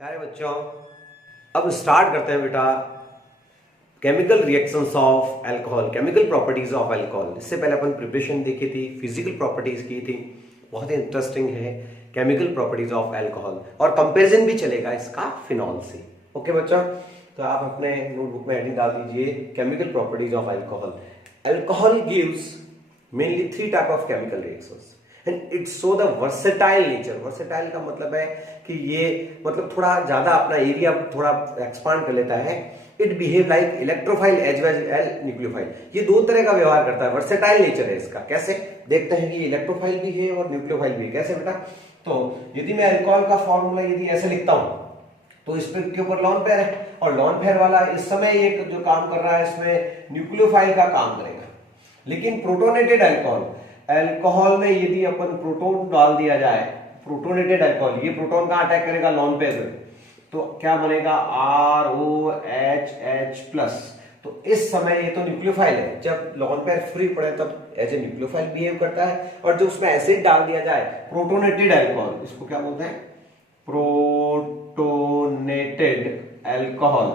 प्यारे बच्चों, अब स्टार्ट करते हैं बेटा chemical reactions of alcohol, chemical properties of alcohol. इससे पहले अपन प्रिपरेशन देखी थी, फिजिकल प्रॉपर्टीज की थी, बहुत ही इंटरेस्टिंग है केमिकल प्रॉपर्टीज ऑफ अल्कोहल, और कंपैरिजन भी चलेगा इसका फिनॉल से। ओके बच्चों, तो आप अपने नोटबुक में हेडिंग डाल दीजिए chemical properties of alcohol. Alcohol gives mainly 3 type of chemical reactions and it's show the versatile nature. Versatile का मतलब है कि ये मतलब थोड़ा ज्यादा अपना एरिया थोड़ा एक्सपांड कर लेता है। It behave like electrophile as well as nucleophile. ये दो तरह का व्यवहार करता है, वर्सेटाइल नेचर है इसका। कैसे देखते हैं कि इलेक्ट्रोफाइल भी है और न्यूक्लियोफाइल भी है। कैसे बेटा? तो यदि मैं अल्कोहल का फॉर्मूला यदि ऐसे लिखता हूं तो इस पे के ऊपर लॉन पेयर है, और लॉन पेयर वाला इस समय एक जो काम कर रहा है इसमें न्यूक्लियोफाइल का काम करेगा। लेकिन प्रोटोनेटेड अल्कोहल, अल्कोहल में यदि अपन प्रोटोन डाल दिया जाए, प्रोटोनेटेड अल्कोहल, ये प्रोटोन कहां अटैक करेगा? लॉन पेयर में, तो क्या बनेगा? ROHH plus. तो इस समय ये तो न्यूक्लियोफाइल है, जब लॉन पेयर फ्री पड़े तब एज ए न्यूक्लियोफाइल बिहेव करता है। और जो उसमें एसिड डाल दिया जाए, प्रोटोनेटेड अल्कोहल, इसको क्या बोलते हैं? Protonated alcohol.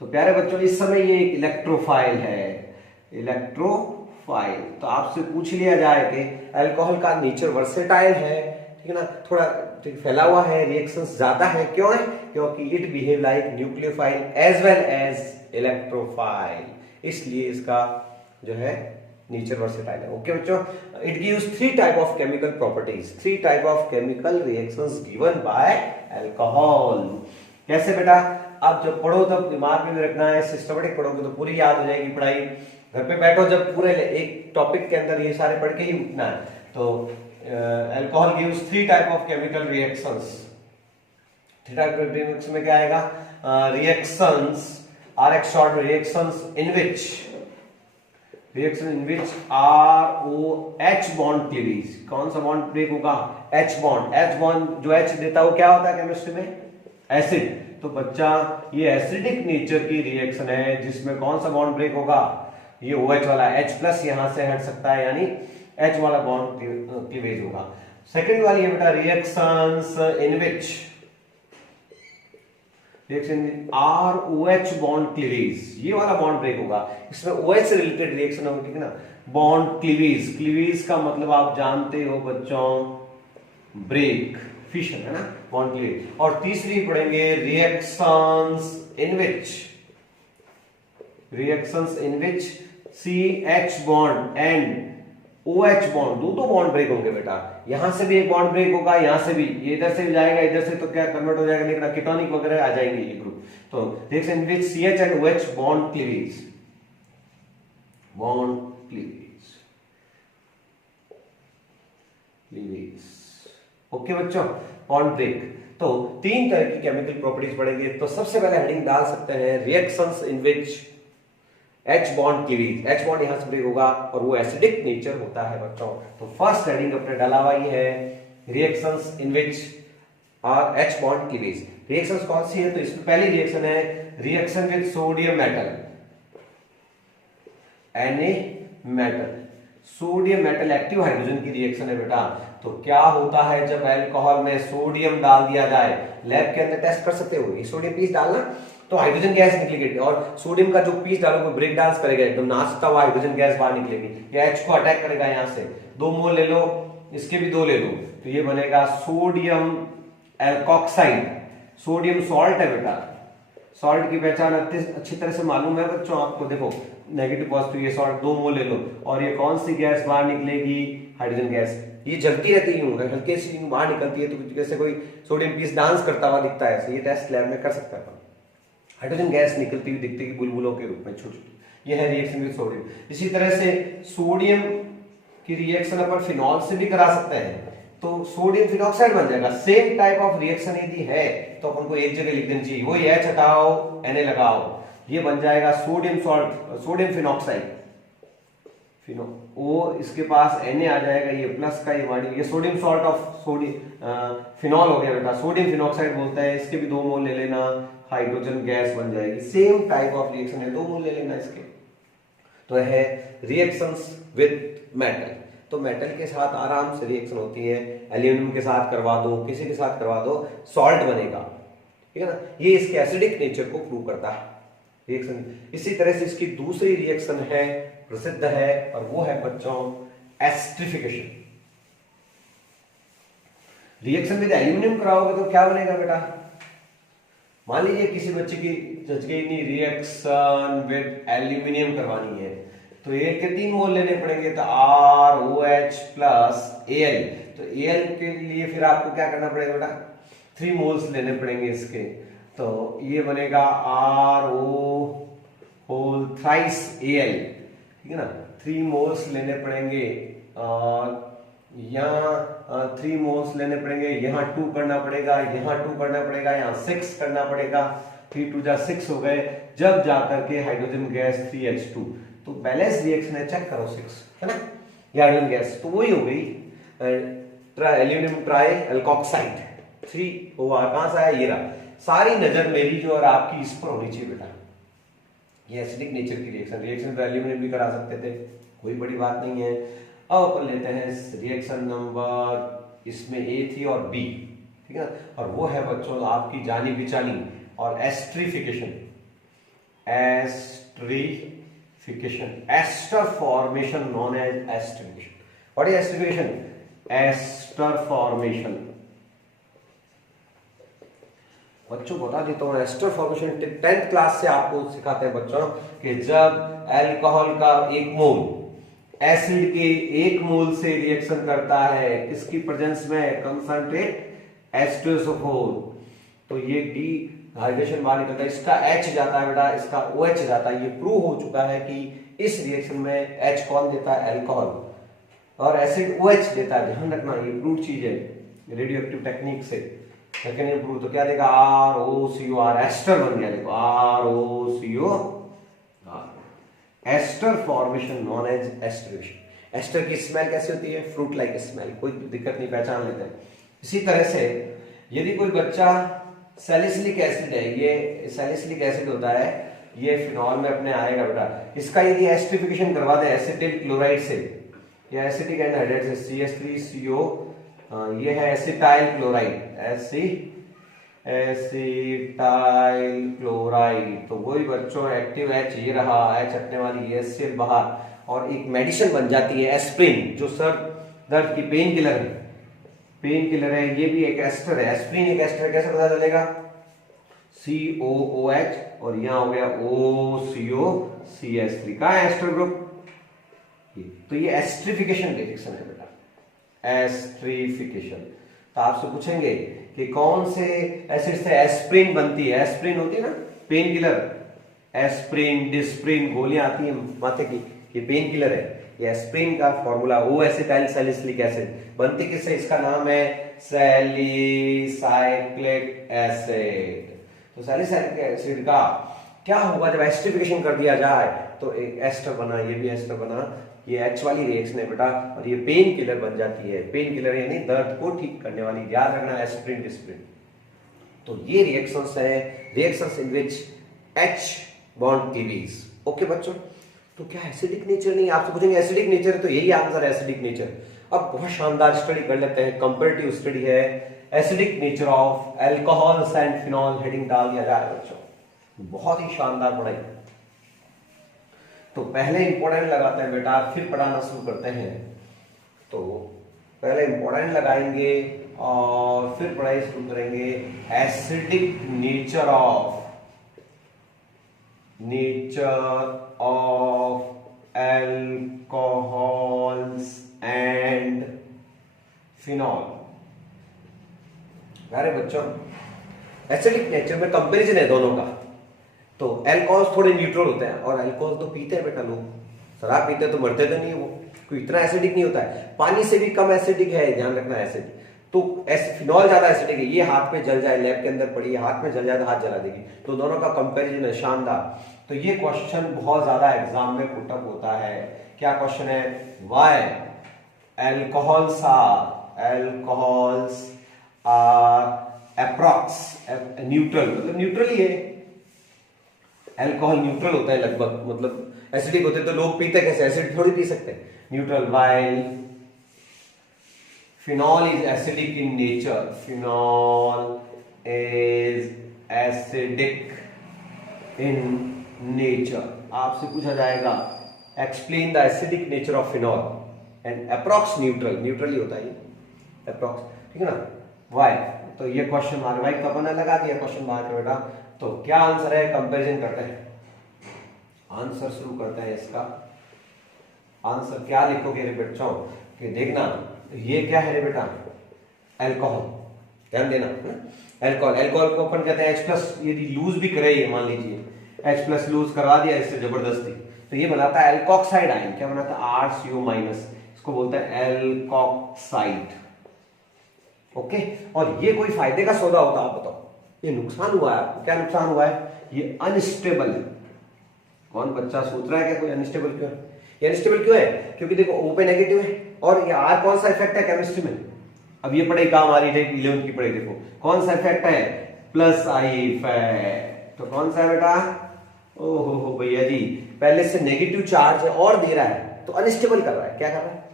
तो प्यारे बच्चों, इस समय ये एक इलेक्ट्रोफाइल है, इलेक्ट्रोफाइल। तो आपसे पूछ लिया जाए कि अल्कोहल का नेचर वर्सेटाइल है, ठीक है ना, थोड़ा फैला हुआ है, रिएक्शंस ज्यादा है। क्यों है? क्योंकि it behave like nucleophile as well as electrophile, इसलिए इसका जो है नेचर वर्सेटाइल है। ओके बच्चों, it gives 3 type of chemical properties, 3 type of chemical reactions given by alcohol. कैसे बेटा? आप जब पढ़ो तब दिमाग में रखना है, सिस्टमेटिक पढ़ोगे तो पूरी याद हो जाएगी पढ़ाई। घर पे बैठो जब पूरे एक टॉपिक के अंदर ये सारे पढ़ के ही उठना है। तो alcohol gives 3 type of chemical reactions. 3 type of reaction में क्या आएगा? Reactions are X short reactions in which ROH bond cleavage. कौन सा बॉन्ड ब्रेक होगा? H bond. H बॉन्ड जो H देता है वो क्या होता है केमिस्ट्री में? एसिड। तो बच्चा ये एसिडिक नेचर की रिएक्शन है जिसमें कौन सा बॉन्ड ब्रेक होगा? ये OH वाला। H प्लस यहां से हट सकता है, यानी H वाला बॉन्ड क्लीवेज होगा। सेकंड वाली है बेटा reactions in which reaction ROH bond cleavage, ये वाला बॉन्ड ब्रेक होगा। इसमें OH से रिलेटेड रिएक्शन होगी, ठीक है ना। बॉन्ड क्लीवेज, क्लीवेज का मतलब आप जानते हो बच्चों, ब्रेक, फिशन, है ना, बॉन्ड क्लीवेज। और तीसरी पढ़ेंगे reactions in which CH bond and OH bond, दो बॉन्ड ब्रेक होंगे बेटा। यहां से भी एक बॉन्ड ब्रेक होगा, यहां से भी, ये इधर से भी जाएगा, इधर से तो क्या कन्वर्ट हो जाएगा, लेकिन कीटोनिक वगैरह आ जाएंगे ये ग्रुप। तो reaction which CH and OH bond cleavage, okay बच्चों, बॉन्ड ब्रेक। तो 3 तरह की केमिकल प्रॉपर्टीज पढ़ेंगे। तो सबसे पहले हेडिंग डाल सकते हैं reactions in which H bond cleavage. H bond यहां से ब्रेक होगा और वो एसिडिक नेचर होता है बच्चों। तो फर्स्ट हेडिंग अपने डाला हुआ ये है reactions in which H bond cleavage. Reactions कौन सी है? तो इसमें पहली रिएक्शन है reaction with sodium metal, Na sodium metal active hydrogen की रिएक्शन है बेटा। तो क्या होता है जब अल्कोहल में सोडियम डाल दिया जाए? लैब के अंदर टेस्ट कर सकते हो, ये सोडियम पीस डालना तो हाइड्रोजन गैस निकलेगी, और सोडियम का जो पीस डालोगे ब्रेक डांस करेगा, एकदम नाचता हुआ हाइड्रोजन गैस बाहर निकलेगी। ये H को अटैक करेगा, यहां से 2 मोल ले लो, इसके भी 2 ले लो, तो ये बनेगा सोडियम एल्कोक्साइड। सोडियम सॉल्ट है बेटा, सॉल्ट की पहचान अच्छी तरह से मालूम है बच्चों आपको। देखो नेगेटिव पॉजिटिव, ये सॉल्ट 2 मोल ले लो, और ये कौन सी गैस बाहर निकलेगी? Hydrogen gas. ये जलती रहती है, हल्के सी बाहर निकलती है, तो जैसे कोई सोडियम पीस डांस करता हुआ दिखता है, ये टेस्ट लैब में कर सकता है। हाइड्रोजन गैस निकलती हुई दिखती है बुलबुलों के रूप में छोटी। ये है रिएक्शन विद सोडियम। इसी तरह से सोडियम की रिएक्शन अपन फिनॉल से भी करा सकते हैं, तो सोडियम फिनॉक्साइड बन जाएगा। सेम टाइप ऑफ रिएक्शन यदि है तो अपन को एक जगह लिख देना चाहिए, वही H हटाओ Na लगाओ, ये बन जाएगा सोडियम सॉल्ट, सोडियम फिनॉक्साइड। वो इसके पास Na आ जाएगा, ये प्लस का ये sodium salt of sodium phenol हो गया बेटा, सोडियम फिनॉक्साइड बोलता है। इसके भी 2 मोल ले लेना, हाइड्रोजन गैस बन जाएगी। सेम टाइप ऑफ रिएक्शन है, 2 मोल ले लेना इसके। तो है रिएक्शंस विद मेटल। तो मेटल के साथ आराम से रिएक्शन होती है, एल्यूमिनियम के साथ करवा दो, किसी के साथ करवा दो, सॉल्ट बनेगा, ठीक है ना। ये इसके एसिडिक नेचर को प्रूव करता है रिएक्शन। इसी तरह से इसकी दूसरी रिएक्शन है, प्रसिद्ध है, और वो है बच्चों एस्ट्रिफिकेशन। रिएक्शन विद एल्यूमिनियम कराओगे तो क्या बनेगा बेटा, मान लीजिए किसी बच्चे की जज गई नहीं रिएक्शन विद एल्यूमिनियम करवानी है, तो एल के 3 मोल लेने पड़ेंगे, तो ROH प्लस Al। तो Al के लिए फिर आपको क्या करना पड़ेगा बेटा, 3 मोल्स लेने पड़ेंगे इसके, तो ये बनेगा RO होल थ्राइस Al, ठीक है ना। 3 मोल्स लेने पड़ेंगे, यहाँ 3 मोल्स लेने पड़ेंगे, यहाँ 2 करना पड़ेगा, यहाँ 2 करना पड़ेगा, यहाँ 6 करना पड़ेगा, 3 2 जा 6 हो गए, जब जाकर के हाइड्रोजन गैस 3H2, तो बैलेंस रिएक्शन है, चेक करो 6 है ना, ये हाइड्रोजन गैस, तो वही हो गई एल्यूमिनियम ट्राई एल्कोक्साइड 3 OR, कहां से आया, ये रहा। सारी नजर मेरी जो और आपकी इस पर होनी चाहिए बेटा, ये एसिडिक नेचर की रिएक्शन तो एल्यूमिनियम भी करा सकते थे, कोई बड़ी बात नहीं है। अब अपन लेते हैं रिएक्शन नंबर, इसमें A थी और B, ठीक है, और वो है बच्चों आपकी जानी बिचानी और esterification. Ester formation known as esterification. What is esterification, ester formation. बच्चों बता देता हूँ, एस्टर फॉर्मेशन 10th क्लास से आपको सिखाते हैं बच्चों कि जब अल्कोहल का 1 मोल एसिड के 1 मोल से रिएक्शन करता है किसकी प्रेजेंस में, कंसंट्रेट H2SO4, तो ये डिहाइड्रेशन बाहर निकलता है, इसका H जाता है बेटा, इसका OH जाता है। ये प्रूव हो चुका है कि इस रिएक्शन में H कौन देता है, अल्कोहल, और एसिड OH देता है, ध्यान रखना ये प्रूव चीज है रेडियो एक्टिव टेक्निक से। सेकेंड इंप्रूव तो क्या देगा, ROCOR, एस्टर बन गया, देखो ROCOR, ester formation known as एस्टरेशन। एस्टर की स्मेल कैसी होती है, फ्रूट लाइक स्मेल, कोई दिक्कत नहीं, पहचान लेते हैं। इसी तरह से यदि कोई बच्चा सैलिसिलिक एसिड है, ये सैलिसिलिक एसिड होता है, ये फिनॉल में अपने आएगा बेटा, इसका यदि एस्ट्रिफिकेशन करवा दे एसिटिल क्लोराइड से या एसिटिक एनहाइड्राइड से, CH3CO, ये है एसिटाइल क्लोराइड, एसिटाइल क्लोराइड, तो वही बच्चों एक्टिव H ये रहा, H हटने वाली HCl बाहर, और एक मेडिसिन बन जाती है एस्प्रिन, जो सर दर्द की पेन किलर है, ये भी एक एस्टर है, एस्प्रिन एक एस्टर है, कैसे पता चलेगा, COOH और यहाँ हो गया OCOCH3 का एस्टर ग्रुप, तो ये एस्ट्रिफिकेशन रिएक्शन है बेटा, एस्ट्रिफिकेशन। तो आपसे पूछेंगे कि कौन से एसिड से एस्प्रिन बनती है, एस्प्रिन होती है ना पेन किलर, एस्प्रिन डिस्प्रिन गोलियां आती हैं माथे की, ये पेन किलर है, ये एस्प्रिन का formula O acetyl salicylic acid, बनती किससे, इसका नाम है सैलिसाइक्लिक एसिड। तो सैलिसाइक्लिक एसिड का क्या होगा जब एस्ट्रिफिकेशन कर दिया जाए, तो एक एस्टर बना, ये भी एस्टर बना, ये H वाली रिएक्शन है बेटा, और ये पेन किलर बन जाती है, पेन किलर यानी दर्द को ठीक करने वाली, याद रखना एस्प्रिन डिस्प्रिन। तो ये रिएक्शंस है, reactions in which H bond EVs। Okay बच्चों, तो क्या एसिडिक नेचर नहीं, आपसे पूछेंगे एसिडिक नेचर है, तो यही आंसर है एसिडिक नेचर। अब बहुत शानदार स्टडी कर लेते हैं, कंपैरेटिव स्टडी है, acidic nature of alcohols and phenol, heading डाल दिया जाए बच्चों, बहुत ही शानदार पढ़ाई। तो पहले इंपॉर्टेंट लगाते हैं बेटा, फिर पढ़ाना शुरू करते हैं। तो पहले इंपॉर्टेंट लगाएंगे और फिर पढ़ाई शुरू करेंगे। Acidic nature of alcohols and phenol. अरे बच्चों, एसिडिक नेचर में कंपैरिजन है दोनों का। तो अल्कोहल्स थोड़े न्यूट्रल होते हैं, और अल्कोहल तो पीते हैं बेटा लोग, शराब पीते हैं तो मरते तो नहीं है वो, कोई इतना एसिडिक नहीं होता है, पानी से भी कम एसिडिक है, ध्यान रखना एसिड। तो फिनॉल ज्यादा एसिडिक है, ये हाथ पे जल जाए, लैब के अंदर पड़ी है, हाथ में जल जाए तो हाथ जला देगी। तो दोनों का कंपैरिजन है शानदार। तो ये क्वेश्चन बहुत ज्यादा एग्जाम में पुटअप होता है। क्या क्वेश्चन है, why alcohols are approx neutral, मतलब न्यूट्रल ही है, अल्कोहल न्यूट्रल होता है लगभग, मतलब एसिडिक होते तो लोग पीते कैसे, एसिड थोड़ी पी सकते, neutral, while phenol is acidic in nature, phenol is acidic in nature. आपसे पूछा जाएगा explain the acidic nature of phenol and approx neutral, neutral ही होता है अप्रॉक्स, ठीक है ना, वाई। तो ये क्वेश्चन मार्क भाई कपन ने लगा दिया क्वेश्चन मार्क बेटा। तो क्या आंसर है, कंपैरिजन करते हैं, आंसर शुरू करते हैं इसका। आंसर क्या लिखोगे रे बच्चों कि देखना ये क्या है रे बेटा, अल्कोहल, ध्यान देना, अल्कोहल, अल्कोहल को अपन कहते हैं H प्लस, यदि लूज भी करे ये मान लीजिए H प्लस लूज करवा दिया इससे जबरदस्ती, तो ये बनाता है एल्कोक्साइड आयन, क्या बनाता है RCO माइनस, इसको बोलते हैं एल्कोक्साइड, ओके। और ये कोई फायदे का सौदा होता आप बताओ, ये नुकसान हुआ है, क्या नुकसान हुआ है, ये अनस्टेबल है। कौन बच्चा सोच रहा है क्या कोई अनस्टेबल क्यों है, ये अनस्टेबल क्यों है, क्योंकि देखो O पे नेगेटिव है और ये R कौन सा इफेक्ट है केमिस्ट्री में, अब ये पढ़ाई काम आ रही है 11th की पढ़ाई, देखो कौन सा इफेक्ट है, प्लस आई इफेक्ट, तो कौन सा है बेटा, ओहो हो भैया जी, पहले से नेगेटिव चार्ज है और दे रहा है तो अनस्टेबल कर रहा है, क्या कर रहा है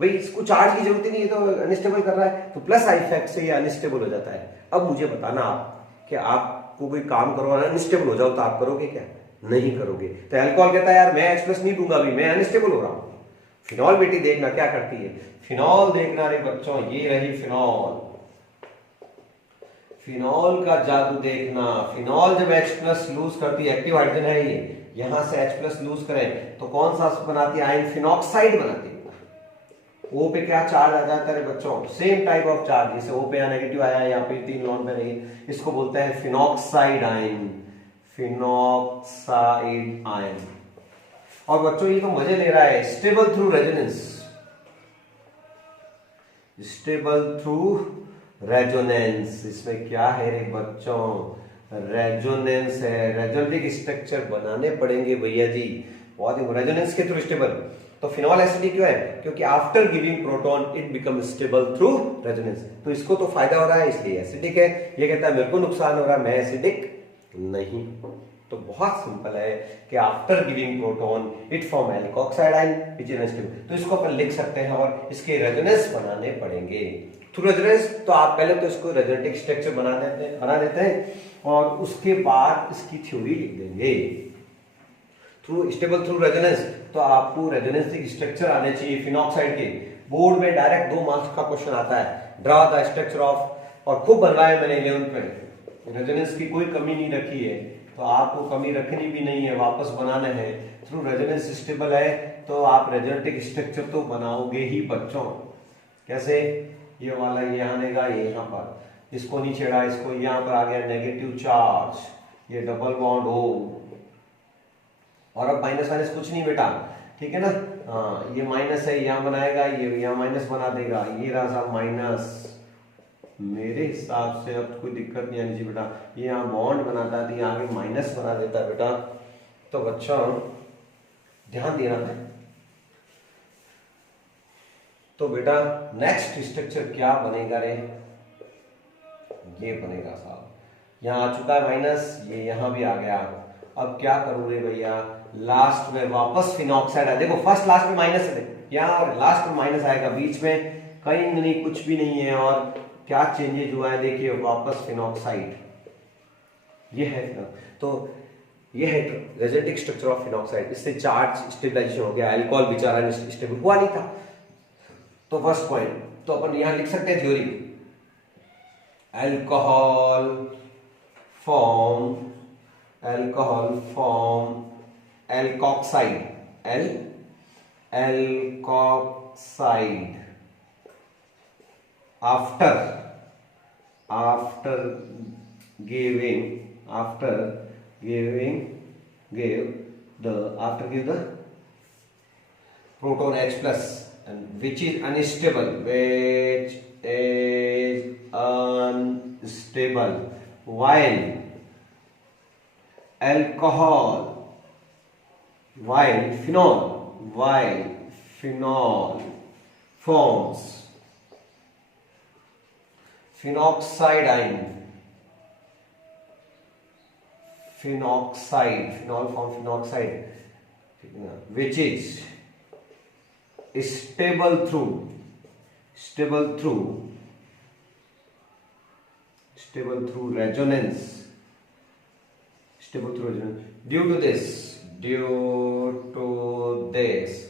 भाई, इसको चार्ज की जरूरत ही नहीं है तो अनस्टेबल कर रहा है, तो प्लस आई इफेक्ट से ये अनस्टेबल हो जाता है। अब मुझे बताना आप कि आपको कोई काम करो अनस्टेबल हो जाओ तो आप करोगे क्या, नहीं करोगे। तो अल्कोहल कहता है यार मैं H प्लस नहीं दूंगा, अभी मैं अनस्टेबल हो रहा हूं। फिनॉल बेटी देखना क्या करती है, फिनॉल देखना रे बच्चों, ये रही फिनॉल, फिनॉल का जादू देखना। फिनॉल जब H प्लस लूज करती है, एक्टिव हाइड्रोजन है ये, यहां से H प्लस लूज करें तो कौन सा बनाती है, आयन फिनॉक्साइड बनाती है। O पे क्या चार्ज आ जाता है बच्चों, सेम टाइप ऑफ चार्ज, जैसे O पे यहाँ नेगेटिव आया है, यहाँ पे 3 नॉन पे नहीं, इसको बोलते हैं फिनॉक्साइड आयन, फिनॉक्साइड आयन। और बच्चों ये तो मजे ले रहा है, stable through resonance, stable through resonance, इसमें क्या है रे बच्चों, रेजोनेंस है, रेजोनेटिक स्ट्रक्चर बनाने पड़ेंगे भैया जी, बहुत ही रेजोनेंस के थ्रू स्टेबल। तो फिनॉल एसिडिक क्यों है, क्योंकि after giving proton it become stable through resonance, तो इसको तो फायदा हो रहा है इसलिए एसिडिक है, ये कहता है मेरे को नुकसान हो रहा है मैं एसिडिक नहीं। तो बहुत सिंपल है कि after giving proton it form alkoxide ion which is unstable, तो इसको अपन लिख सकते हैं और इसके रेजोनेंस बनाने पड़ेंगे थ्रू रेजोनेंस। तो आप पहले तो इसको रेजोनेटिक स्ट्रक्चर बना देते हैं और उसके बाद इसकी थ्योरी लिख देंगे थ्रू स्टेबल थ्रू रेजोनेंस। तो आपको रेजोनेंस स्ट्रक्चर आने चाहिए फिनॉक्साइड के, बोर्ड में डायरेक्ट 2 मार्क्स का क्वेश्चन आता है, ड्रा द स्ट्रक्चर ऑफ, और खूब बनवाया मैंने 11th में, रेजोनेंस की कोई कमी नहीं रखी है, तो आपको कमी रखनी भी नहीं है, वापस बनाना है। थ्रू रेजोनेंस स्टेबल है तो आप रेजोनेटिक स्ट्रक्चर तो बनाओगे ही बच्चों। कैसे, ये वाला यहाँ आएगा, ये यहाँ पर, इसको नहीं छेड़ा, इसको यहाँ पर आ गया नेगेटिव चार्ज, ये डबल बॉन्ड हो, और अब माइनस माइनस कुछ नहीं बेटा, ठीक है ना, हाँ ये माइनस है, यहाँ बनाएगा, ये यहाँ माइनस बना देगा, ये रहा साहब माइनस, मेरे हिसाब से अब कोई दिक्कत नहीं आनी चाहिए बेटा, ये यहाँ बॉन्ड बनाता है, यहाँ आगे माइनस बना देता है बेटा। तो बच्चा ध्यान देना है। तो बेटा नेक्स्ट स्ट्रक्चर क्या बनेगा रे, ये बनेगा साहब, यहाँ आ चुका है माइनस, ये यहाँ भी आ गया। अब क्या करूं रे भैया, लास्ट में वापस फिनॉक्साइड है, देखो फर्स्ट लास्ट में माइनस है यहाँ और लास्ट में माइनस आएगा, बीच में कहीं नहीं कुछ भी नहीं है, और क्या चेंजेस हुआ है देखिए, वापस फिनॉक्साइड, ये है। तो ये है रेजोनेटिक स्ट्रक्चर ऑफ फिनॉक्साइड, इससे चार्ज स्टेबलाइजेशन हो गया, अल्कोहल बेचारा स्टेबल हुआ नहीं था। तो फर्स्ट पॉइंट तो अपन यहां लिख सकते हैं theory, alcohol form alkoxide, alkoxide after give the proton H plus, and which is unstable, while phenol forms phenoxide ion, phenol form phenoxide, which is stable through stable through resonance, due to this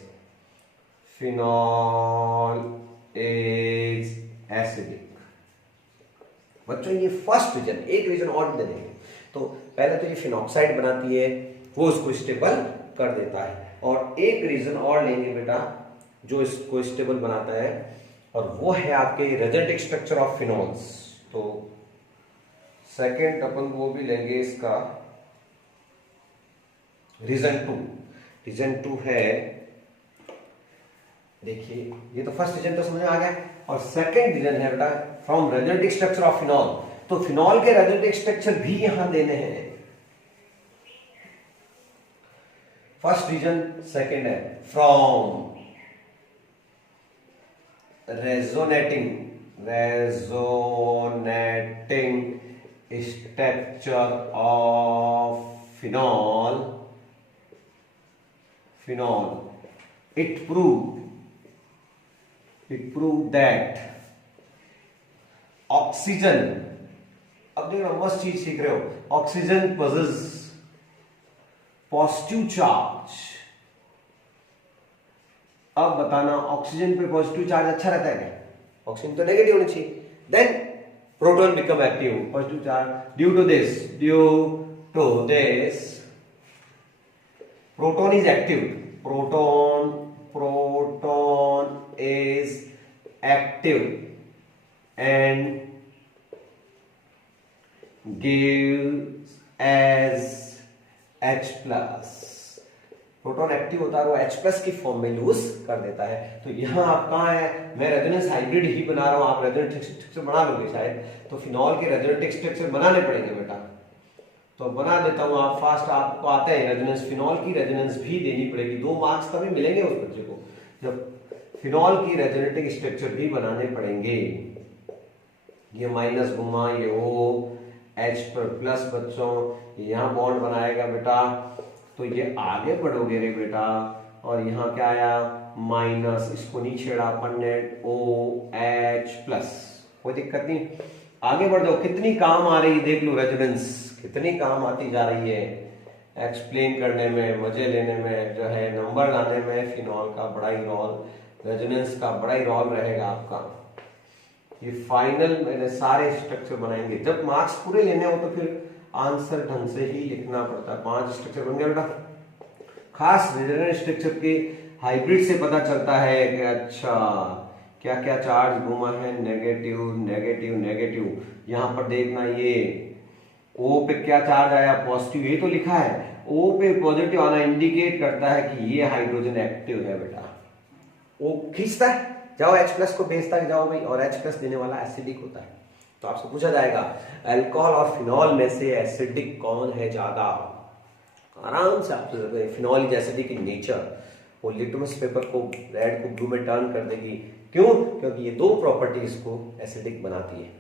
phenol is acidic। बच्चों ये first reason, एक reason और दे देंगे। तो पहले तो ये phenoxide बनाती है, वो उसको स्टेबल कर देता है, और एक रीजन और लेंगे बेटा जो इसको स्टेबल बनाता है, और वो है आपके रेजोनेटिक स्ट्रक्चर ऑफ फिनॉल्स। तो सेकेंड अपन वो भी लेंगे इसका रीजन टू है, देखिए ये तो फर्स्ट रीजन तो समझ में आ गया, और सेकेंड रीजन है बेटा फ्रॉम रेजोनेटिक स्ट्रक्चर ऑफ फिनॉल। तो फिनॉल के रेजोनेटिक स्ट्रक्चर भी यहां देने हैं। फर्स्ट रीजन, सेकेंड है from resonating structure of phenol. It proved that oxygen, अब देखना मस्त चीज सीख रहे हो, ऑक्सीजन possesses पॉजिटिव चार्ज। अब बताना ऑक्सीजन पे पॉजिटिव चार्ज अच्छा रहता है क्या? ऑक्सीजन तो नेगेटिव होनी चाहिए। Then proton become active, positive charge. Due to this proton is active, proton is active and gives as H plus। Proton active होता है, वो H प्लस की फॉर्म में यूज कर देता है। तो यहाँ आप कहाँ है, मैं रेजोनेंस हाइब्रिड ही बना रहा हूं, आप रेजोनेटिक स्ट्रक्चर बना लोगे शायद, तो फिनॉल के रेजोनेटिक स्ट्रक्चर बनाने पड़ेंगे बेटा। तो बना देता हूं, आप फास्ट, आपको आता है रेजोनेंस, फिनॉल की रेजोनेंस भी देनी पड़ेगी। 2 मार्क्स तभी मिलेंगे उस बच्चे को जब फिनॉल की रेजोनेटिक स्ट्रक्चर भी बनाने पड़ेंगे। ये माइनस घुमा, ये O H पर प्लस बच्चों, यहाँ बॉन्ड बनाएगा बेटा, तो ये आगे बढ़ोगे रे बेटा, और यहाँ क्या आया माइनस, इसको नहीं छेड़ा अपन ने, OH प्लस, कोई दिक्कत नहीं, आगे बढ़ जाओ। कितनी काम आ रही है देख लो, रेजोनेंस कितनी काम आती जा रही है, एक्सप्लेन करने में, मजे लेने में, जो है नंबर लाने में फिनॉल का बड़ा ही रोल, रेजोनेंस का बड़ा ही रोल रहेगा आपका। ये फाइनल मैंने सारे स्ट्रक्चर बनाएंगे, जब मार्क्स पूरे लेने हो तो फिर आंसर ढंग से ही लिखना पड़ता है। 5 स्ट्रक्चर बन गया बेटा। खास रेजोनेंस स्ट्रक्चर के हाइब्रिड से पता चलता है कि अच्छा क्या क्या चार्ज घूमा है, नेगेटिव नेगेटिव नेगेटिव। यहां पर देखना, ये O पे क्या चार्ज आया, पॉजिटिव, ये तो लिखा है। O पे पॉजिटिव आना इंडिकेट करता है कि ये हाइड्रोजन एक्टिव है बेटा। O खींचता है, जाओ H प्लस को भेजता है, जाओ भाई, और H प्लस देने वाला एसिडिक होता है। तो आपसे पूछा जाएगा अल्कोहल और फिनॉल में से एसिडिक कौन है ज्यादा, आराम से आपसे phenol is acidic in nature. वो लिटमस पेपर को रेड को ब्लू में टर्न कर देगी, क्यों? क्योंकि ये 2 प्रॉपर्टीज को एसिडिक बनाती है।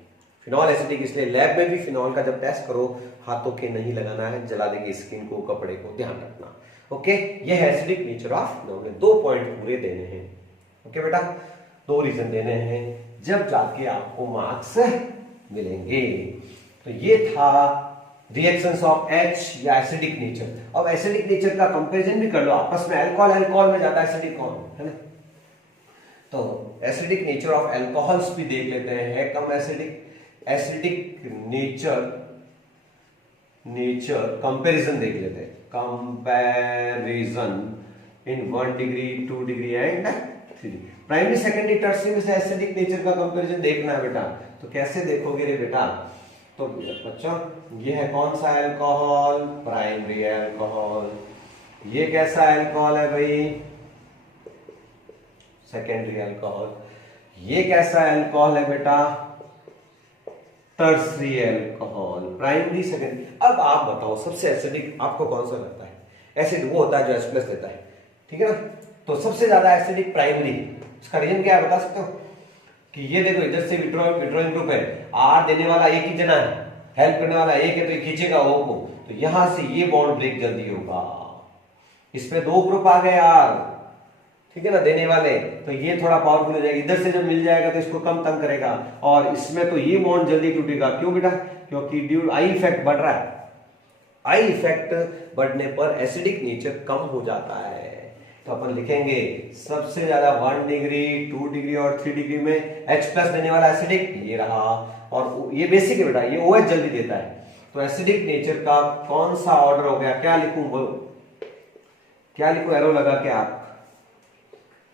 फिनॉल एसिडिक, इसलिए लैब में भी फिनॉल का जब टेस्ट करो हाथों के नहीं लगाना है, जला देगी स्किन को, कपड़े को, ध्यान रखना। ओके, ये है acidic nature of phenol. 2 point पूरे देने हैं। ओके बेटा, 2 रीजन देने हैं, जब जाके आपको मार्क्स मिलेंगे। तो ये था रिएक्शंस ऑफ H या एसिडिक नेचर। अब एसिडिक नेचर का कंपैरिजन भी कर लो आपस में, अल्कोहल में ज्यादा एसिडिक कौन है ना। तो एसिडिक नेचर ऑफ अल्कोहल्स भी देख लेते हैं, है कम एसिडिक नेचर कंपैरिजन देख लेते हैं। Comparison in 1 degree 2 degree and 3। Primary secondary tertiary में से एसिडिक नेचर का कंपैरिजन देखना है बेटा। तो कैसे देखोगे रे बेटा? तो बच्चों ये है कौन सा अल्कोहल? Primary alcohol. ये कैसा अल्कोहल है भाई? Secondary alcohol. ये कैसा अल्कोहल है बेटा? Tertiary alcohol. Primary secondary. अब आप बताओ सबसे एसिडिक आपको कौन सा लगता है? एसिड वो होता है जो H+ देता है, ठीक है ना। तो सबसे ज्यादा एसिडिक प्राइमरी। इसका रीजन क्या है बता सकते हो? कि ये देखो इधर से विड्रॉइंग ग्रुप है, R देने वाला एक ही जना है, हेल्प करने वाला एक है, तो ये खींचेगा O को, तो यहां से ये बॉन्ड ब्रेक जल्दी होगा। इसमें 2 ग्रुप आ गए R, ठीक है ना, देने वाले, तो ये थोड़ा पावरफुल हो जाएगा। इधर से जब मिल जाएगा तो इसको कम तंग करेगा, और इसमें तो ये बॉन्ड जल्दी टूटेगा। क्यों बेटा? क्योंकि ड्यू आई इफेक्ट बढ़ रहा है। आई इफेक्ट बढ़ने पर एसिडिक नेचर कम हो जाता है। तो अपन लिखेंगे सबसे ज्यादा 1 डिग्री, 2 डिग्री और 3 डिग्री में H प्लस देने वाला एसिडिक ये रहा, और ये बेसिक है बेटा, ये OH जल्दी देता है। तो एसिडिक नेचर का कौन सा ऑर्डर हो गया? क्या लिखूं वो, क्या लिखूं एरो लगा के आप?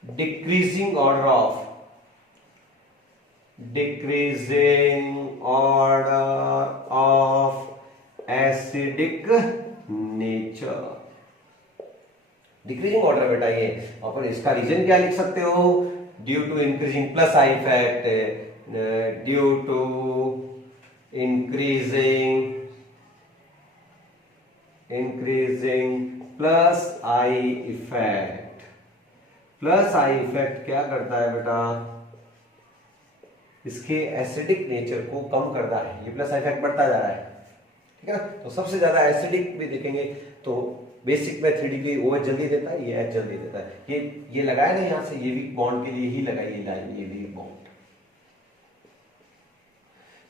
Decreasing order of, decreasing order of acidic nature. Decreasing order बेटा ये, और इसका रीजन क्या लिख सकते हो? Due to increasing plus I effect, due to increasing plus I effect. Plus I effect क्या करता है बेटा? इसके एसिडिक नेचर को कम करता है। ये प्लस आई इफेक्ट बढ़ता जा रहा है, ठीक है ना। तो सबसे ज्यादा एसिडिक भी देखेंगे तो बेसिक में 3 डिग्री OH जल्दी देता है, ये H जल्दी देता है। ये लगाया ना यहाँ से, ये वीक बॉन्ड के लिए ही लगाई लाइन, ये वीक बॉन्ड।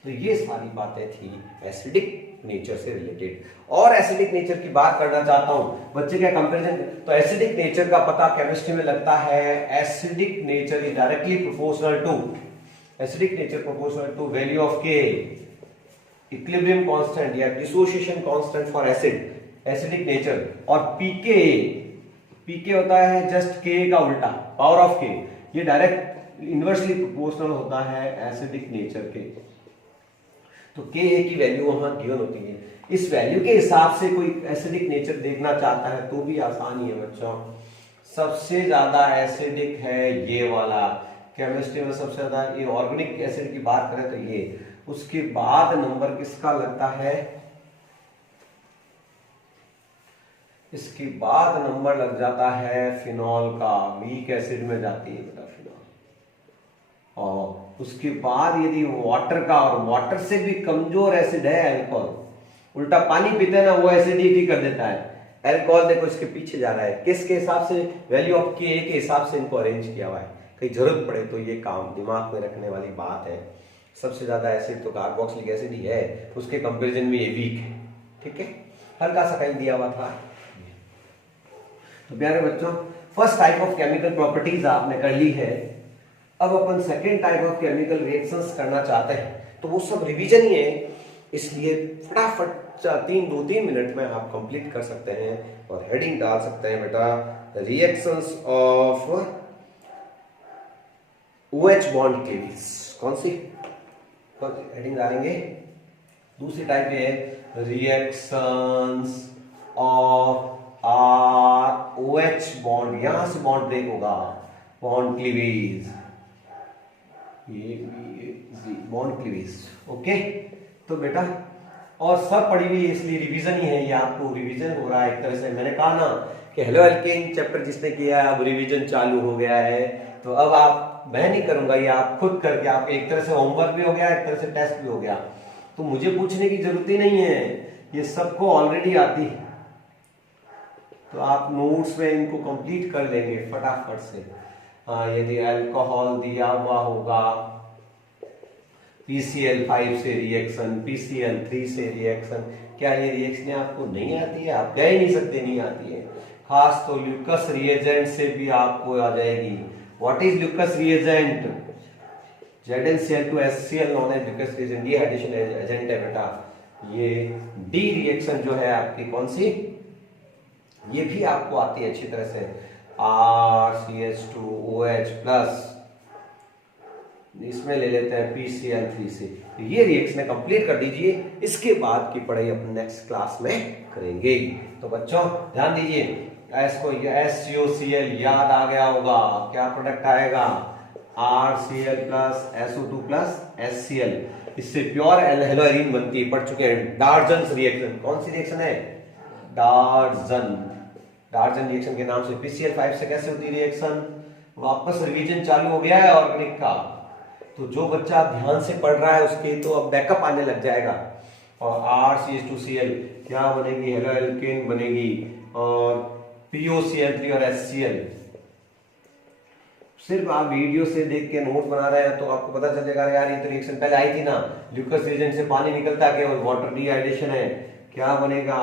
तो ये सारी बातें थी एसिडिक नेचर से रिलेटेड। और एसिडिक नेचर की बात करना चाहता हूं, बच्चे क्या कंपैरिजन। तो एसिडिक नेचर का पता केमिस्ट्री में लगता है, acidic nature is directly proportional to, acidic nature proportional to value of K, equilibrium constant या dissociation constant for acid, acidic nature. और पीके होता है जस्ट K का उल्टा, पावर ऑफ K। ये डायरेक्ट इनवर्सली प्रोपोर्शनल होता है एसिडिक नेचर के। तो Ka की वैल्यू वहां गिवन होती है। इस वैल्यू के हिसाब से कोई एसिडिक नेचर देखना चाहता है तो भी आसानी है बच्चों। सबसे ज्यादा एसिडिक है ये वाला, केमिस्ट्री में सबसे ज्यादा ये ऑर्गेनिक एसिड की बात करें तो ये। उसके बाद नंबर किसका लगता है? इसके बाद नंबर लग जाता है फिनॉल का, वीक एसिड में जाती है बेटा फिनॉल। और उसके बाद यदि वाटर का, और वाटर से भी कमजोर एसिड है अल्कोहल, उल्टा पानी पीते हैं ना वो एसिडिटी कर देता है। अल्कोहल देखो इसके पीछे जा रहा है, किसके हिसाब से? वैल्यू ऑफ Ka के हिसाब से इनको अरेंज किया हुआ है। कहीं जरूरत पड़े तो ये काम दिमाग में रखने वाली बात है। सबसे ज्यादा एसिड तो कार्बोक्सिलिक एसिड ही है, उसके कंपेरिजन में ये वीक है, ठीक है। हल्का सा कहीं दिया हुआ था। तो प्यारे बच्चों, first type of chemical properties आपने कर ली है। अब अपन second type of chemical reactions करना चाहते हैं, तो वो सब रिवीजन ही है, इसलिए फटाफट 2-3 मिनट में आप कंप्लीट कर सकते हैं। और हेडिंग डाल सकते हैं बेटा, reactions of OH bond cleavage. कौन सी हेडिंग डालेंगे? दूसरी टाइप ये है रिएक्शंस ऑफ OH बॉन्ड, यहां से बॉन्ड ब्रेक होगा, बॉन्ड क्लीवेज, ये बॉन्ड क्लीवेज। ओके, तो बेटा और सब पढ़ी हुई इसलिए रिवीजन ही है, ये आपको रिवीजन हो रहा है एक तरह से। मैंने कहा ना कि हेलो एल्केन चैप्टर जिसने किया है अब रिवीजन चालू हो गया है। तो अब आप, मैं नहीं करूंगा, ये आप खुद करके, आप एक तरह से होमवर्क भी हो गया, एक तरह से टेस्ट भी हो गया। तो मुझे पूछने की जरूरत ही नहीं है, ये सबको ऑलरेडी आती है। तो आप नोट्स में इनको कंप्लीट कर लेंगे फटाफट से। यदि अल्कोहल दिया हुआ होगा, PCl5 से रिएक्शन, PCl3 से रिएक्शन, क्या ये रिएक्शन आपको नहीं आती है? आप कह ही नहीं सकते नहीं आती है। खास तो ल्यूकस रिएजेंट से भी आपको आ जाएगी। What is Lucas reagent? ZnCl2HCl known as Lucas reagent, dehydration agent है बेटा। ये डी रिएक्शन जो है आपकी कौन सी, ये भी आपको आती है अच्छी तरह से, RCH2OH प्लस, इसमें ले लेते हैं PCl3 से। तो ये रिएक्शन कंप्लीट कर दीजिए, इसके बाद की पढ़ाई अपन नेक्स्ट क्लास में करेंगे। तो बच्चों ध्यान दीजिए, HCOCl याद आ गया होगा, क्या प्रोडक्ट आएगा? RCl plus SO2 plus HCl, इससे प्योर हेलोइरिन बनती है, पढ़ चुके हैं। डार्जन रिएक्शन, कौन सी रिएक्शन है? डार्जन रिएक्शन के नाम से। PCl5 से कैसे होती है रिएक्शन? वापस रिवीजन चालू हो गया है ऑर्गेनिक का, तो जो बच्चा ध्यान से पढ़ रहा है उसके तो अब बैकअप आने लग जाएगा। और RCH2Cl क्या बनेगी? हेलो एल्केन बनेगी। और POCl3 और HCl, सिर्फ आप वीडियो से देख के नोट बना रहे हैं तो आपको पता चल जाएगा यार ये तो रिएक्शन पहले आई थी ना, ल्यूकस रीजन से पानी निकलता है केवल, वाटर डिहाइड्रेशन है, क्या बनेगा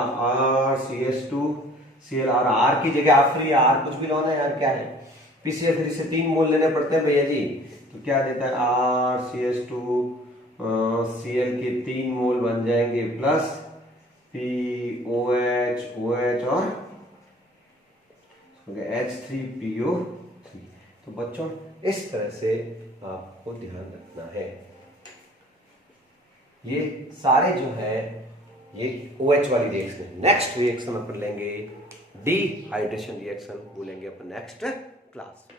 RCH2Cl, और R की जगह आप फ्री R कुछ भी लाना है यार, क्या है PCl3 से 3 मोल लेने पड़ते हैं भैया जी, तो क्या देता है RCH2Cl के 3 मोल बन जाएंगे प्लस POH OH और H3PO3। तो बच्चों इस तरह से आपको ध्यान रखना है। ये सारे जो है ये OH वाली रिएक्शन है। नेक्स्ट रिएक्शन अपन लेंगे डिहाइड्रेशन रिएक्शन, बोलेंगे अपन नेक्स्ट क्लास में।